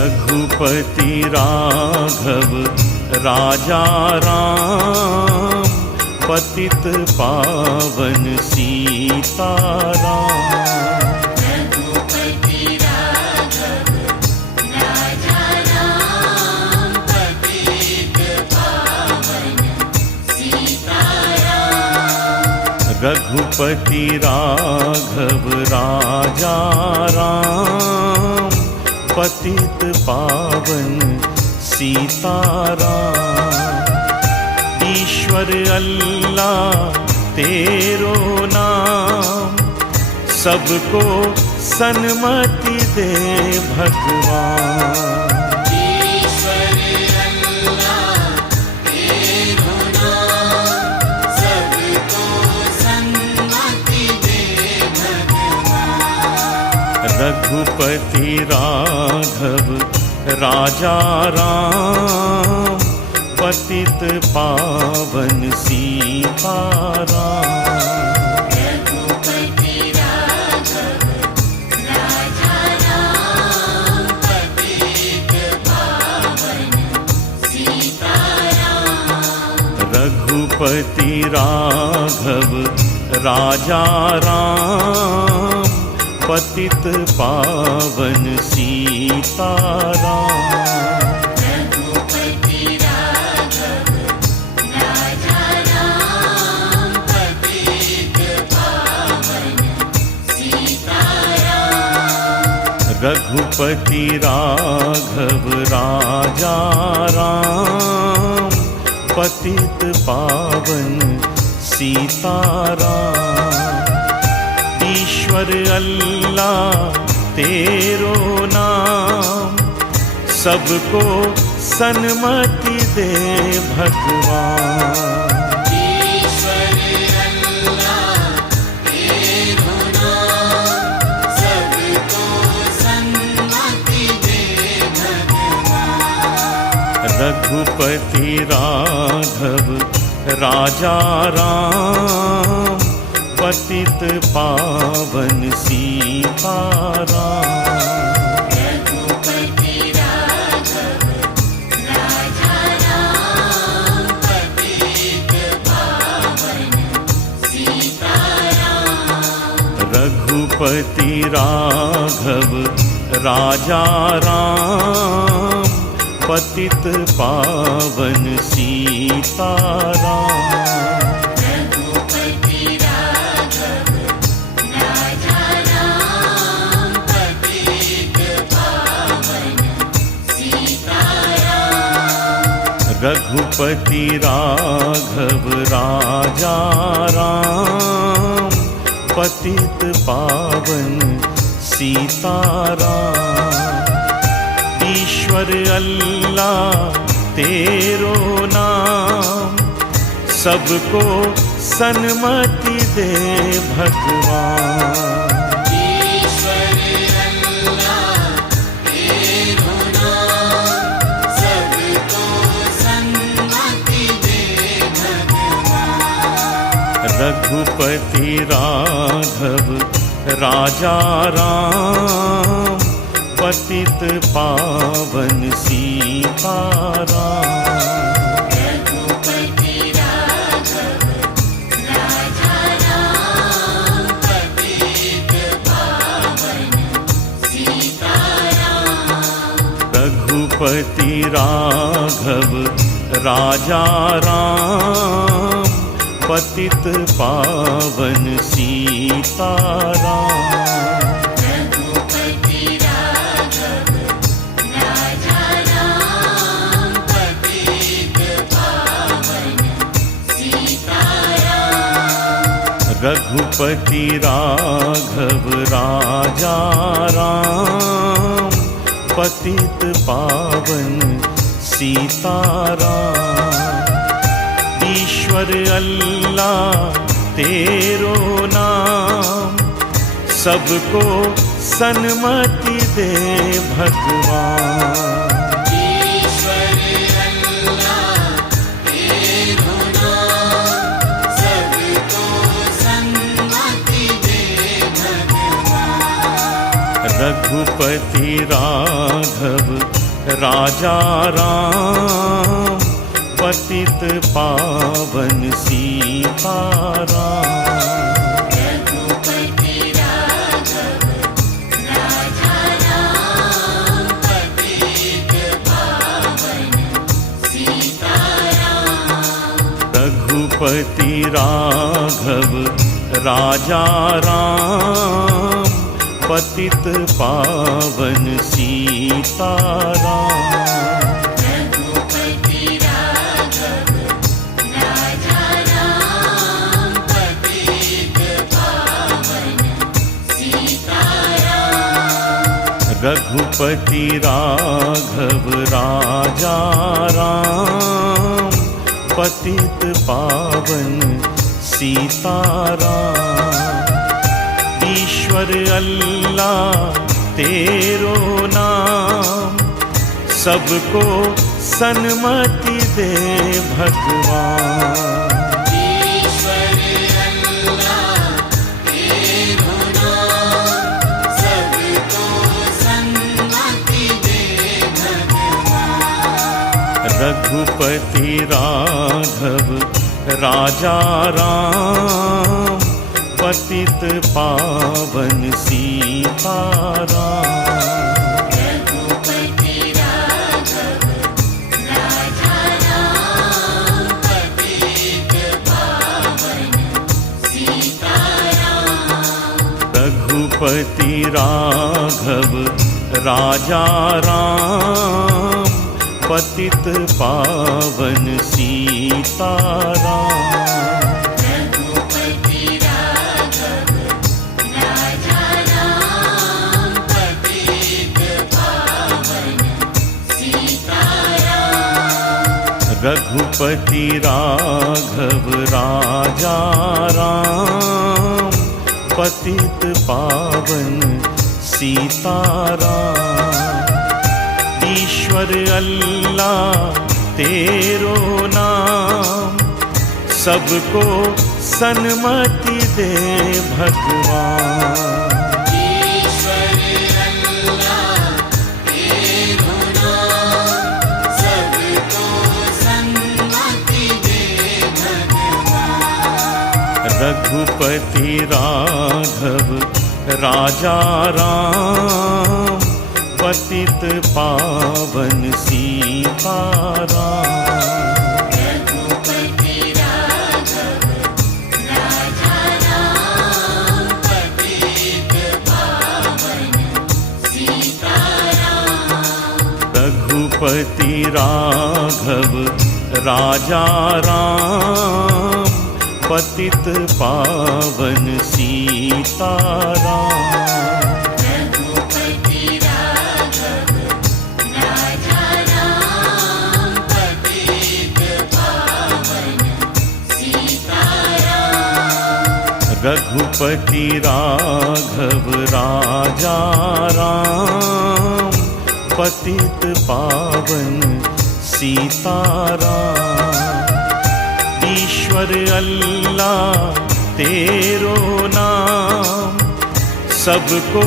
रघुपति राघव राजा राम, पतित पावन सीताराम। रघुपति राघव राजा राम, पतित पावन सीताराम। रघुपति राघव राजा राम, पतित पावन सीताराम। ईश्वर अल्लाह तेरो नाम, सबको सन्मति दे भगवान। ईश्वर अल्लाह तेरो नाम, सबको सन्मति दे भगवान। रघुपति राघव राजा राम, पतित पावन सीताराम। रघुपति राघव राजा राम, पतित पावन सीताराम। रघुपति राघव राजा राम, पतित पावन सीताराम। रघुपति राघव राजा राम, पतित पावन सीताराम। रघुपति राघव राजा राम, पतित पावन सीताराम। ईश्वर अल्लाह तेरो नाम, सबको सन्मति दे भगवान। ईश्वर अल्लाह तेरो नाम, सबको सन्मति दे भगवान। रघुपति राघव राजा राम, पतित पावन सीताराम। रघुपति राघव राजा राम, पतित पावन सीताराम। रघुपति राघव राजा राम, पतित पावन सीताराम। रघुपति राघव राजा राम, पतित पावन सीताराम। रघुपति राघव राजा राम, पतित पावन सीताराम। ईश्वर अल्लाह तेरो नाम, सबको सन्मति दे भगवान। ईश्वर अल्लाह तेरो नाम, सबको सन्मति दे भगवान। रघुपति राघव राजा राम, पतित पावन सीताराम। रघुपति राघव राजा राम, पतित पावन सीताराम। रघुपति राघव राजा राम, पतित पावन सीताराम। रघुपति राघव राजा राम, पतित पावन सीताराम। रघुपति राघव राजा राम, पतित पावन सीताराम। ईश्वर अल्लाह तेरो नाम, सबको सन्मति दे भगवान। ईश्वर अल्लाह तेरो नाम, सबको सन्मति दे भगवान। रघुपति रघुपति राघव राजा राम, पतित पावन सीताराम। रघुपति राघव राजा राम, पतित पावन सीताराम। रघुपति राघव राजा राम, पतित पावन सीताराम। रघुपति राघव राजा राम, पतित पावन सीताराम। रघुपति राघव राजा राम, पतित पावन सीताराम। ईश्वर अल्लाह तेरो नाम, सबको सन्मति दे भगवान। ईश्वर अल्लाह तेरो नाम, सबको सन्मति दे भगवान। रघुपति राघव राजा राम, पतित पावन सीताराम। रघुपति राघव राजा राम, पतित पावन सीताराम। रघुपति राघव राजा राम, पतित पावन सीताराम। रघुपति राघव राजा राम, पतित पावन सीताराम। रघुपति राघव राजा राम, पतित पावन सीताराम। ईश्वर अल्लाह तेरो नाम, सबको सन्मति दे भगवान। ईश्वर अल्लाह तेरो नाम, सबको सन्मति दे भगवान। रघुपति राघव राजा राम, पतित पावन सीताराम। रघुपति राघव राजा राम, पतित पावन सीताराम। रघुपति राघव राजा राम, पतित पावन सीताराम। रघुपति राघव राजा राम, पतित पावन सीताराम। रघुपति राघव राजा राम, पतित पावन सीताराम। ईश्वर अल्लाह तेरो नाम, सबको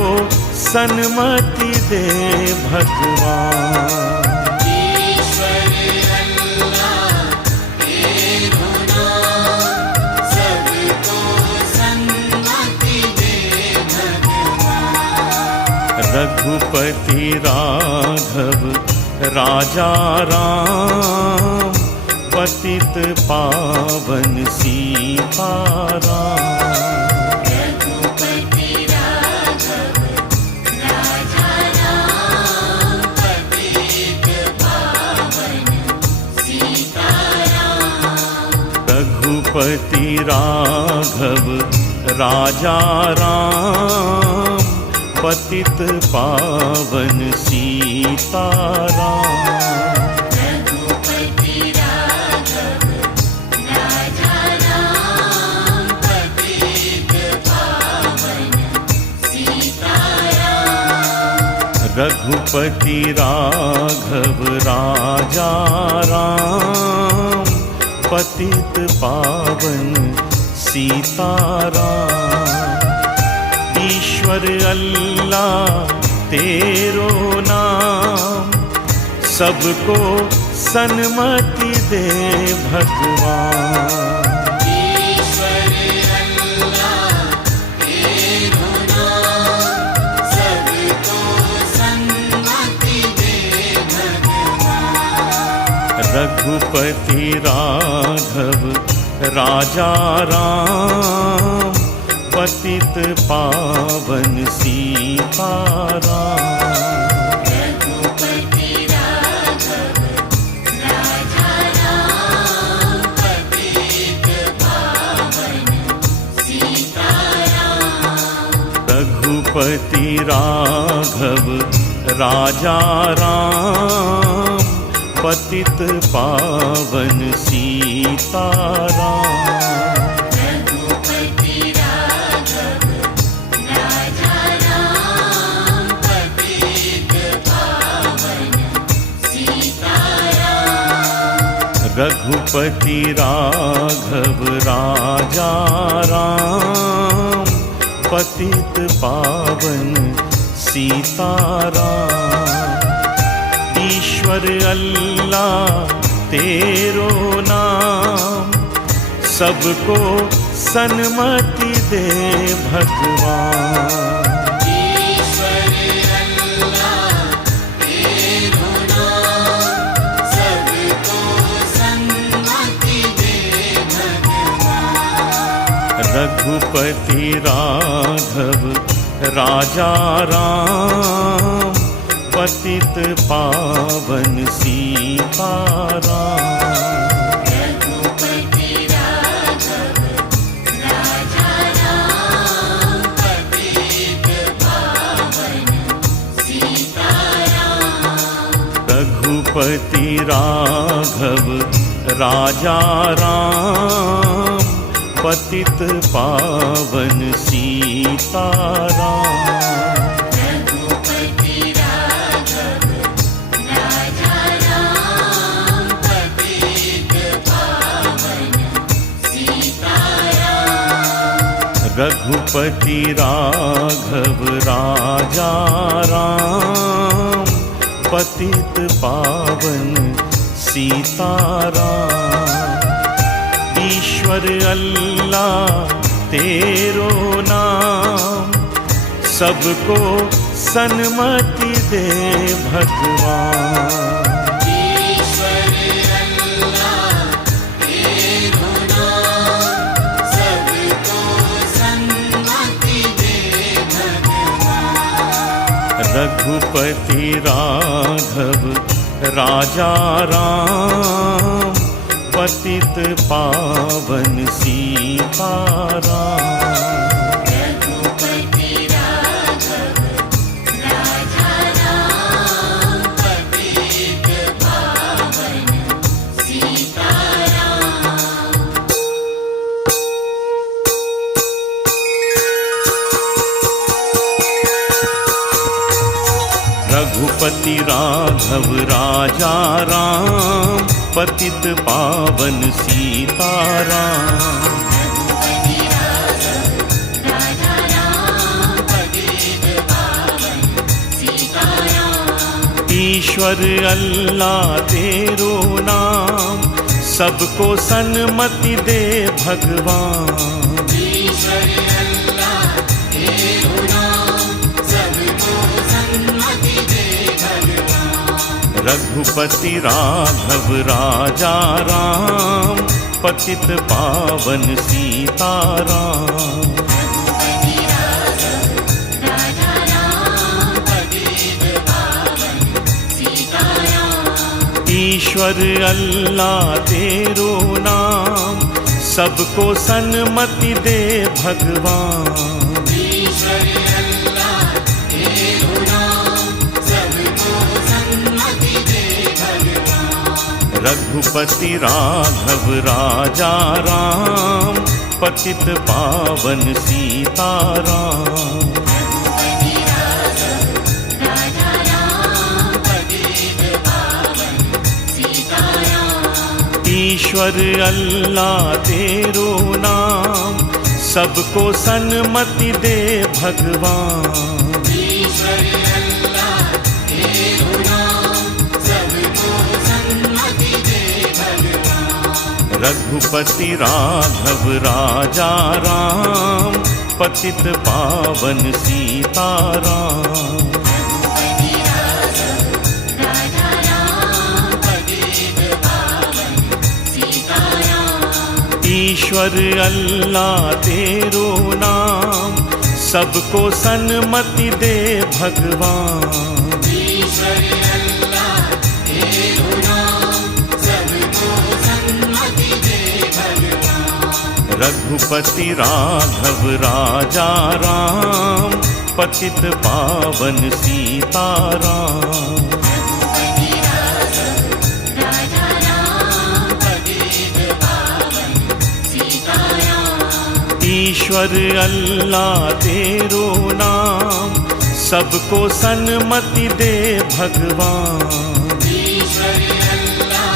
सन्मति दे भगवान। ईश्वर अल्लाह तेरो नाम, सबको सन्मति दे भगवान। रघुपति राघव राजा राम, पतित पावन सीताराम। रघुपति राघव राजा राम, पतित पावन सीताराम। रघुपति राघव राजा राम, पतित पावन सीताराम। रघुपति राघव राजा राम, पतित पावन सीताराम। रघुपति राघव राजा राम, पतित पावन सीताराम। ईश्वर अल्लाह तेरो नाम, सबको सन्मति दे भगवान। ईश्वर अल्लाह तेरो नाम, सबको सन्मति दे भगवान। रघुपति राघव राजा राम, पतित पावन सीताराम। रघुपति राघव राजा राम, पतित पावन सीताराम। रघुपति राघव राजा राम, पतित पावन सीताराम। रघुपति राघव राजा राम, पतित पावन सीताराम। ईश्वर अल्लाह तेरो नाम, सबको सन्मति दे भगवान। रघुपति राघव राजा राम, पतित पावन सीताराम। रघुपति राघव राजा राम, पतित पावन सीताराम। रघुपति राघव राजा राम, पतित पावन सीताराम। रघुपति राघव राजा राम, पतित पावन सीताराम। रघुपति राघव राजा राम, पतित पावन सीताराम। ईश्वर अल्लाह तेरो नाम, सबको सन्मति दे भगवान। ईश्वर अल्लाह तेरो नाम, सबको सन्मति दे भगवान। रघुपति राघव राजा राम, पतित पावन सीताराम। रघुपति राघव राजा राम, पतित पावन सीताराम। रघुपति राघव राजा राम, पतित पावन सीताराम। रघुपति राघव राजा राम, पतित पावन सीताराम। ईश्वर अल्लाह तेरो नाम, सबको सन्मति दे भगवान। ईश्वर अल्लाह तेरो नाम, सबको सन्मति दे भगवान। रघुपति राघव राजा राम, पतित पावन सीताराम। रघुपति राघव राजा राम, पतित पावन सीताराम। ईश्वर अल्लाह तेरो नाम, सबको सन्मति दे भगवान। ईश्वर अल्लाह तेरो नाम, सबको सन्मति दे भगवान। रघुपति राघव राजा राम, पतित पावन सीताराम। रघुपति राघव राजा राम, पतित पावन सीताराम। ईश्वर अल्लाह तेरो नाम, सबको सन्मति दे भगवान। ईश्वर अल्लाह रघुपति राघव राजा राम, पतित पावन सीताराम। रघुपति राघव राजा राम, पतित पावन सीताराम। ईश्वर अल्लाह तेरो नाम, सबको सन्मति दे भगवान। ईश्वर अल्लाह तेरो नाम, सबको सन्मति दे भगवान। रघुपति राघव राजा राम, पतित पावन सीताराम। रघुपति राघव राजा राम, पतित पावन सीताराम। ईश्वर अल्लाह तेरो नाम, सबको सन्मति दे भगवान। ईश्वर अल्लाह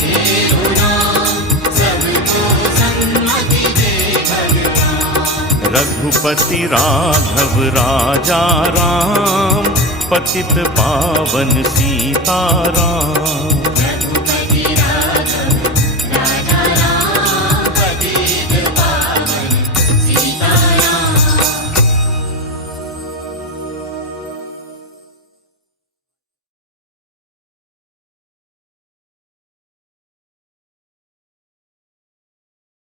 तेरो नाम, सबको सन्मति दे भगवान। रघुपति राघव राजा राम, पतित पावन सीताराम।